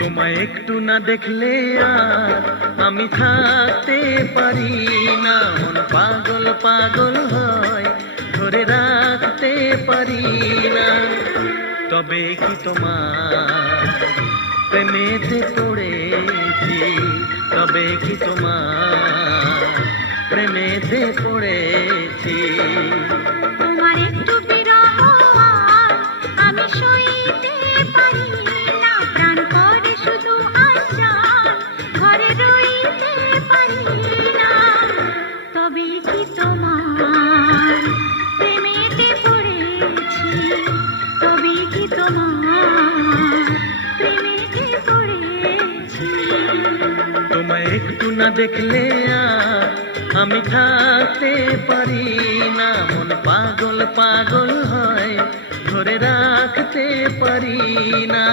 তোমায় একটু না দেখলে আর আমি থাকতে পারি না, মন পাগল পাগল হয়, ধরে রাখতে পারি না। তবে কি তোমার প্রেমেতে পড়েছি, তবে কি তোমার প্রেমেতে পড়েছি। তোমার একটু বিরহ আর আমি সইতে পারি না, প্রাণ করে শুধু আশার ঘরে রইতে পারি না। তবে কি তোমার প্রেমেতে পড়েছি, তবে কি তোমার প্রেমেতে পড়েছি। তোমায় একটু না দেখলে আর আমি থাকতে পারি না, মন পাগল পাগল হয়, ধরে রাখতে পারি না।